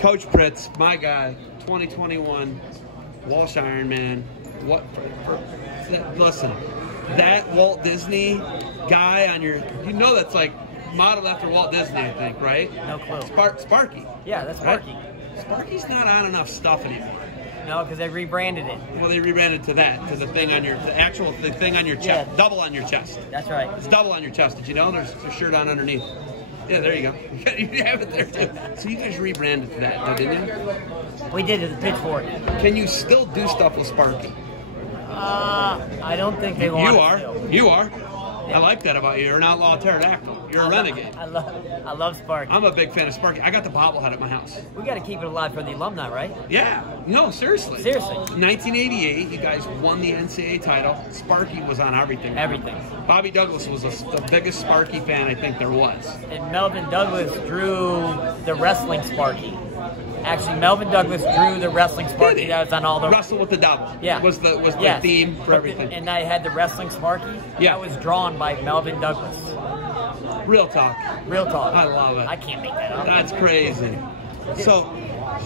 Coach Pritts, my guy, 2021 Walsh Ironman. What? Listen, that Walt Disney guy on your, you know that's like modeled after Walt Disney, I think, right? No clue. Sparky. Yeah, that's Sparky. Right? Sparky's not on enough stuff anymore. No, because they rebranded it. Well, they rebranded to that, to the thing on your, the thing on your chest, Yeah. double on your chest. That's right. It's double on your chest. Did you know? There's a shirt on underneath. Yeah, there you go. You have it there too. So you guys rebranded to that, didn't you? We did it at the Pitchfork. Can you still do stuff with Sparky? I don't think they want to. You are. I like that about you. You're an outlaw pterodactyl. You're a renegade. I love Sparky. I'm a big fan of Sparky. I got the bobblehead at my house. We got to keep it alive for the alumni, right? Yeah. No, seriously. Seriously. 1988, you guys won the NCAA title. Sparky was on everything. Everything. Bobby Douglas was the biggest Sparky fan I think there was. And Melvin Douglas drew the wrestling Sparky. Actually, Melvin Douglas drew the wrestling Sparky that was on all the... Wrestle with the Devil. Yeah. Was the theme for everything. And I had the wrestling Sparky. Yeah. That was drawn by Melvin Douglas. Real talk. Real talk. I love it. I can't make that up. That's crazy. So,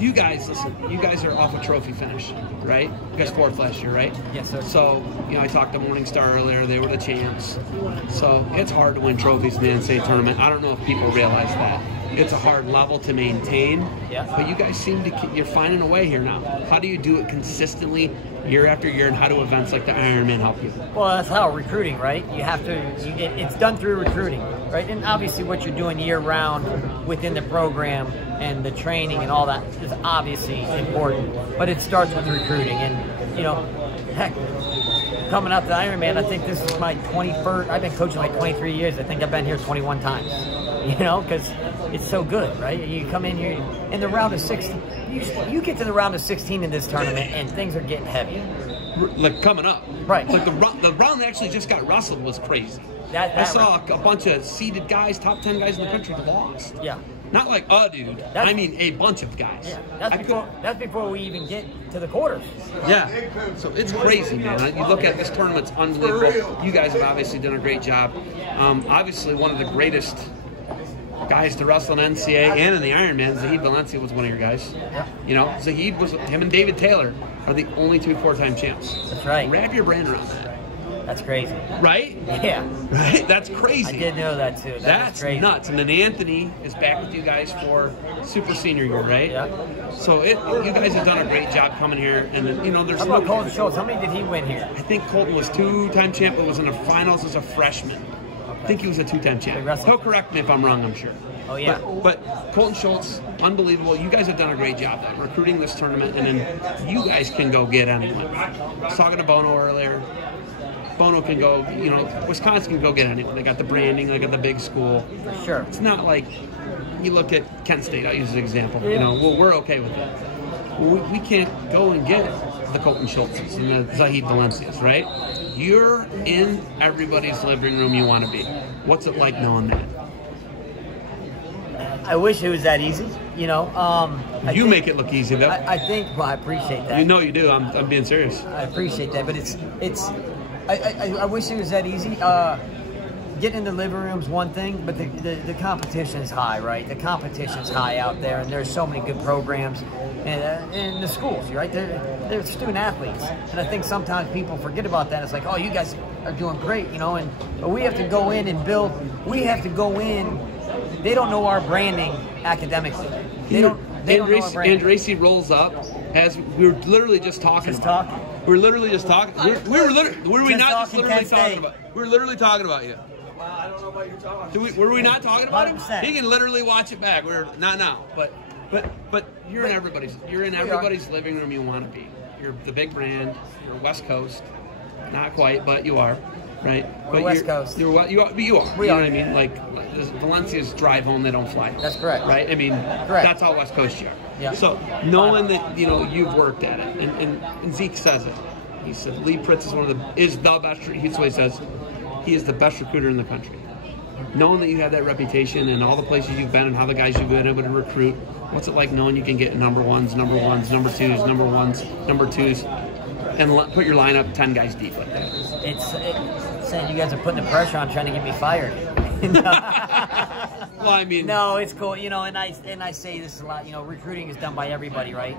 you guys, listen, you guys are off a trophy finish, right? You guys fourth last year, right? Yes, sir. So, you know, I talked to Morningstar earlier. They were the champs. So, it's hard to win trophies in the NCAA tournament. I don't know if people realize that. It's a hard level to maintain. Yeah. But you guys seem to, you're finding a way here now. How do you do it consistently year after year, and how do events like the Ironman help you? Well, that's how recruiting, right? You have to, it's done through recruiting, right? And obviously what you're doing year round within the program and the training and all that is obviously important. But it starts with recruiting. And, you know, heck, coming out to the Ironman, I think this is my 21st, I've been coaching like 23 years. I think I've been here 21 times, you know, because it's so good, right? You come in here in the round of 16. You get to the round of 16 in this tournament, and things are getting heavy. Like coming up, right? Like the round that actually just got wrestled was crazy. I saw a bunch of seeded guys, top 10 guys in the country lost. Yeah. Not like a dude. I mean a bunch of guys. Yeah. That's before we even get to the quarters. Yeah. So it's crazy, man. You look at this tournament's unbelievable. You guys have obviously done a great job. Obviously, one of the greatest guys to wrestle in NCAA and in the Ironman, Zahid Valencia was one of your guys. Yeah. You know, Zahid was, him and David Taylor are the only two four-time champs. That's right. Wrap your brain around that. That's crazy. Right? Yeah. Right? That's crazy. I did know that too. That's crazy. Nuts. And then Anthony is back with you guys for Super Senior year, right? Yeah. So you guys have done a great job coming here. And then, you know, there's... How about Colton Schultz? How many did he win here? I think Colton was two-time champ, but was in the finals as a freshman. Okay. I think he was a two-time champ. He'll correct me if I'm wrong, I'm sure. Oh, yeah. But Colton Schultz, unbelievable. You guys have done a great job at recruiting this tournament, and then you guys can go get anyone. I was talking to Bono earlier. Bono can go, you know, Wisconsin can go get anyone. They got the branding, they got the big school. For sure. It's not like you look at Kent State, I'll use an example. Yeah. You know, well, we're okay with that. We can't go and get the Colton Schultzes and the Zahid Valencias, right? You're in everybody's living room you want to be. What's it like knowing that? I wish it was that easy, you know. You make it look easy, though. I think, well, I appreciate that. You know you do. I'm being serious. I appreciate that, but I wish it was that easy. Getting in the living room is one thing, but the competition is high, right? The competition is high out there, and there's so many good programs and the schools, right? They're student athletes, and I think sometimes people forget about that. It's like, oh, you guys are doing great, you know, but we have to go in and build. We have to go in. They don't know our branding academically. They don't know our branding. And Racy rolls up as we were literally just talking. We were literally just talking. We were literally talking about. We were literally talking about you. Wow, I don't know what you're talking about. Were we not talking about him? 100%. He can literally watch it back. We're not now, but you're in everybody's living room you want to be. You're the big brand. You're West Coast, not quite, but you are, right? We're West Coast. You are. You know what I mean? Like Valencia's drive home, they don't fly. That's correct. Right? I mean, that's how West Coast you are. Yeah. So knowing that you've worked at it, and Zeke says it. He said Lee Pritts is the best. He's what he says. He is the best recruiter in the country. Knowing that you have that reputation and all the places you've been and how the guys you've been able to recruit, what's it like knowing you can get number ones, number twos, number twos, and put your lineup 10 guys deep like that? It's saying you guys are putting the pressure on trying to get me fired. Well, I mean, no, it's cool. You know, and I say this a lot. You know, recruiting is done by everybody, right?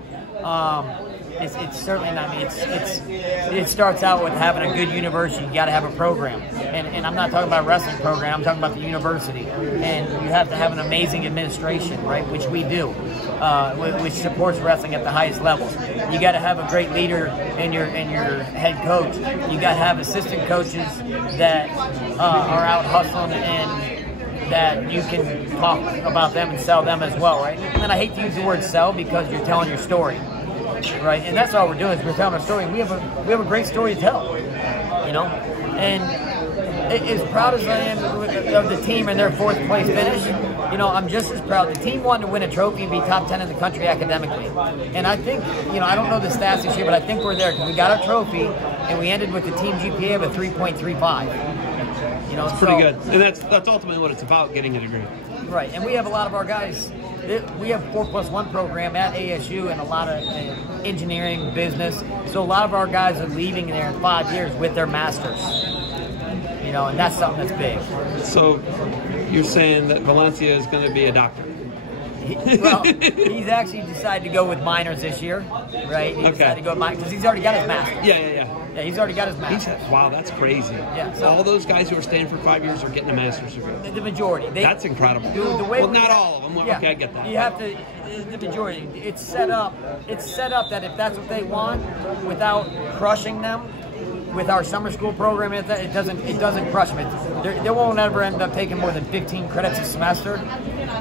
It's certainly not me. It starts out with having a good university. You got to have a program, and I'm not talking about a wrestling program. I'm talking about the university, and you have to have an amazing administration, right? Which we do, which supports wrestling at the highest level. You got to have a great leader in your head coach. You got to have assistant coaches that are out hustling and that you can talk about them and sell them as well, right? And I hate to use the word sell because you're telling your story, right? And that's all we're doing is we're telling our story. We have a great story to tell, you know. And as proud as I am of the team and their 4th place finish, you know, I'm just as proud. The team wanted to win a trophy and be top 10 in the country academically. And I think, you know, I don't know the stats this year, but I think we're there because we got our trophy and we ended with the team GPA of a 3.35. You know, it's pretty good, and that's ultimately what it's about, getting a degree. Right, and we have a lot of our guys. We have 4+1 program at ASU and a lot of engineering, business. So a lot of our guys are leaving there in 5 years with their masters. You know, and that's something that's big. So you're saying that Valencia is going to be a doctor? Well, he's actually decided to go with minors this year, right? He decided to go with minors because he's already got his master's. Yeah, he's already got his master's. Wow, that's crazy. Yeah, so all those guys who are staying for 5 years are getting a master's degree. The majority. That's incredible. The way well, not all of them. Yeah, okay, I get that. You have to. The majority. It's set up. It's set up that if that's what they want, without crushing them. With our summer school program, it doesn't crush them. They won't ever end up taking more than 15 credits a semester,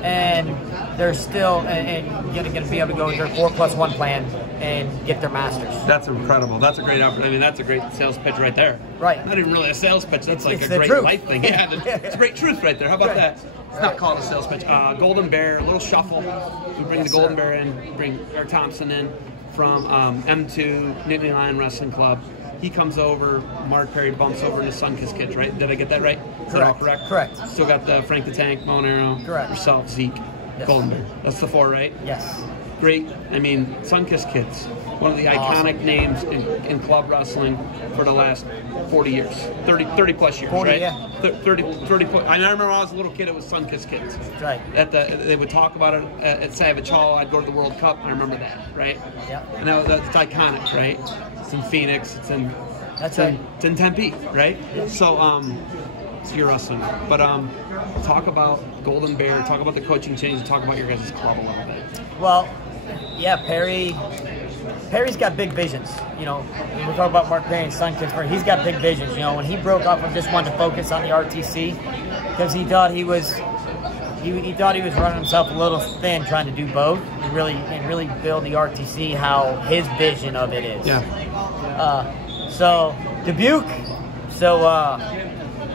and they're still going to be able to go with their 4+1 plan and get their masters. That's incredible. That's a great opportunity. I mean, that's a great sales pitch right there. Right. Not even really a sales pitch. That's like a great truth. life thing. Yeah, it's great truth right there. How about that? It's not called a sales pitch. Golden Bear, a little shuffle. We bring the Golden Bear in, bring Eric Thompson in from M2 Nittany Lion Wrestling Club. He comes over, Mark Perry bumps over into Sunkist Kids, right? Did I get that right? Is that all correct? Correct. Still got the Frank the Tank, Mo and Arrow, correct. Yourself, Zeke, Golden Bear. That's the 4, right? Yes. Great. I mean, Sunkist Kids, one of the iconic names in club wrestling for the last 40 years, 30 plus years, 40, right? Yeah. 30. I remember when I was a little kid, it was Sunkist Kids. Right. They would talk about it at Savage Hall. I'd go to the World Cup. I remember that, right? Yeah. And that's iconic, right? It's in Phoenix. It's in. That's right. It's in Tempe, right? So, so you're wrestling. But talk about Golden Bear. Talk about the coaching change. Talk about your guys' club a little bit. Well, yeah, Perry's got big visions. You know, when we talk about Mark Perry and Sunkist, he's got big visions. You know, when he broke off and just wanted to focus on the RTC because he thought he was running himself a little thin trying to do both and really build the RTC how his vision of it is. Yeah. So Dubuque. So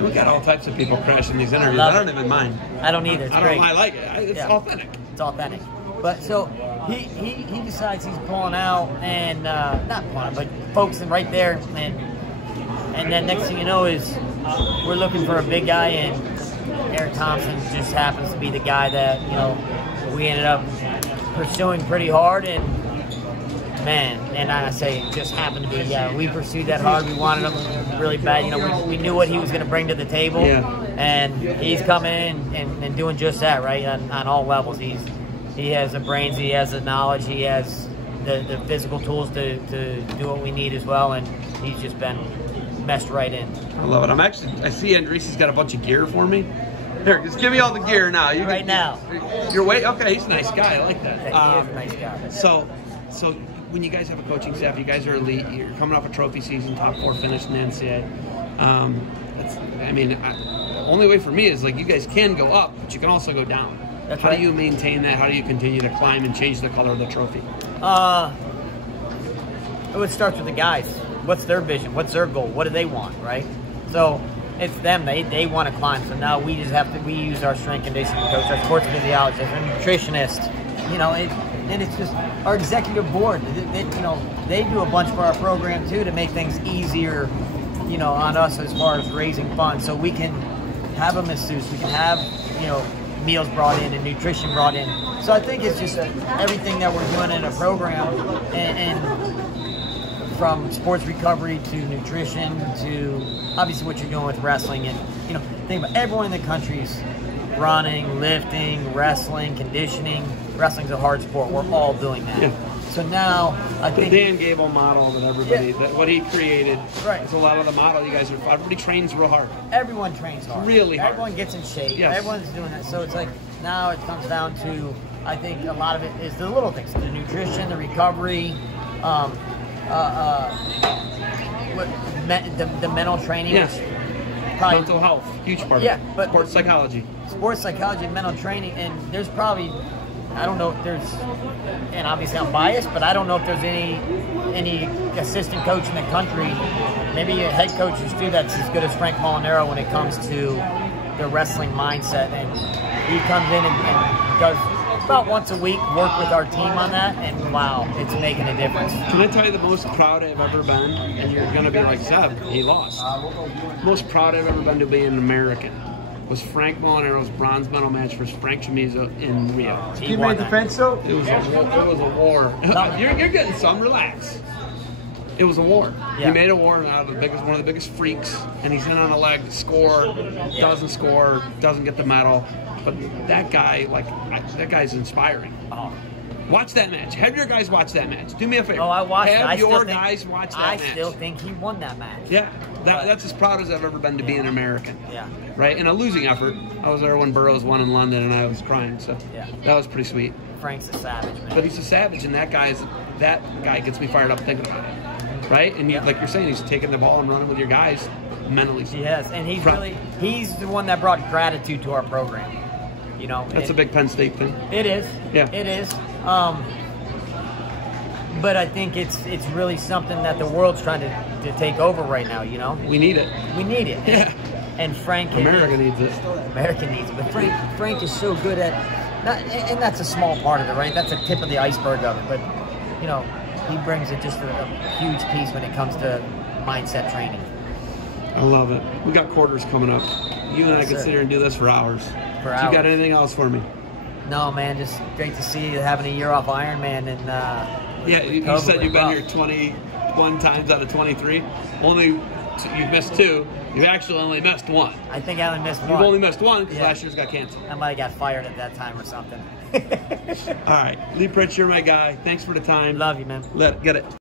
we got all types of people crashing these interviews. I don't even mind. I don't either. It's great. I like it. It's authentic. It's authentic. But so he decides he's pulling out and not pulling out, but focusing right there, and then next thing you know is we're looking for a big guy, and Eric Thompson just happens to be the guy that we ended up pursuing pretty hard, and man, and I say it just happened to be, we pursued that hard. We wanted him really bad. We knew what he was going to bring to the table, and he's coming in and doing just that, right, on all levels. He has the brains, he has the knowledge, he has the physical tools to do what we need as well, and he's just been meshed right in. I love it. I see Andresi's got a bunch of gear for me. Here, just give me all the gear now. Now. You're okay, he's a nice guy. I like that. He is a nice guy. So when you guys have a coaching staff, you guys are elite. You're coming off a trophy season, top 4 finish in the NCAA. The only way for me is you guys can go up, but you can also go down. That's How right. do you maintain that? How do you continue to climb and change the color of the trophy? It starts with the guys. What's their vision? What's their goal? What do they want, right? So it's them. They want to climb. So now we just have to. We use our strength conditioning coach, our sports physiologist, our nutritionist. And it's just our executive board. They do a bunch for our program too to make things easier, on us as far as raising funds. So we can have a masseuse. We can have meals brought in and nutrition brought in. So I think it's just everything that we're doing in a program, and from sports recovery to nutrition to obviously what you're doing with wrestling, and think about everyone in the country's running, lifting, wrestling, conditioning. Wrestling's a hard sport. We're all doing that. Yeah. So now, I think... The Dan Gable model that everybody, that what he created, Right. is a lot of the model you guys are, everybody trains real hard. Everyone trains hard. Really hard. Everyone gets in shape. Yes. Everyone's doing that. So it's like, now it comes down to, I think a lot of it is the little things. The nutrition, the recovery, the mental training. Yes. Which probably, Mental health, huge part. Yeah, but sports psychology. Sports psychology and mental training, and there's probably, I don't know if there's, and obviously I'm biased, but I don't know if there's any assistant coach in the country, maybe a head coach too, that's as good as Frank Molinaro when it comes to the wrestling mindset. And he comes in and does about once a week work with our team on that, and wow, it's making a difference. Can I tell you the most proud I've ever been? And you're going to be like, Zeb, he lost. Most proud I've ever been to be an American was Frank Molinaro's bronze medal match versus Frank Chamizo in Rio. He made defense, though? It was a war. You're getting some. Relax. It was a war. Yeah. He made a war out of one of the biggest freaks, and he's in on a leg to score, doesn't score, doesn't get the medal. But that guy, that guy's inspiring. Oh. Watch that match. Have your guys watch that match. Do me a favor. Oh, I watched it. Have your guys watch that match. I still think he won that match. Yeah, that's as proud as I've ever been to be an American. Yeah. Right? In a losing effort. I was there when Burroughs won in London, and I was crying, so that was pretty sweet. Frank's a savage, man. But he's a savage, and that guy gets me fired up thinking about it. Right? And like you're saying, he's taking the ball and running with your guys mentally. Yes, and he's the one that brought gratitude to our program. You know, that's a big Penn State thing. It is. Yeah. It is. But I think it's really something that the world's trying to take over right now, you know? We need it. We need it. Yeah. And Frank... America needs it. America needs it. But Frank is so good at... and that's a small part of it, right? That's a tip of the iceberg of it. But, you know, he brings it just a huge piece when it comes to mindset training. I love it. We got quarters coming up. You and I could sit here and do this for hours. You got anything else for me? No, man. Just great to see you having a year off Ironman. And yeah, you said you've been here 21 times out of 23. You've missed 2. You've actually only missed 1. I think I only missed 1. You've only missed 1 because last year's got canceled. I might have got fired at that time or something. All right. Lee Pritts, you're my guy. Thanks for the time. Love you, man. Get it.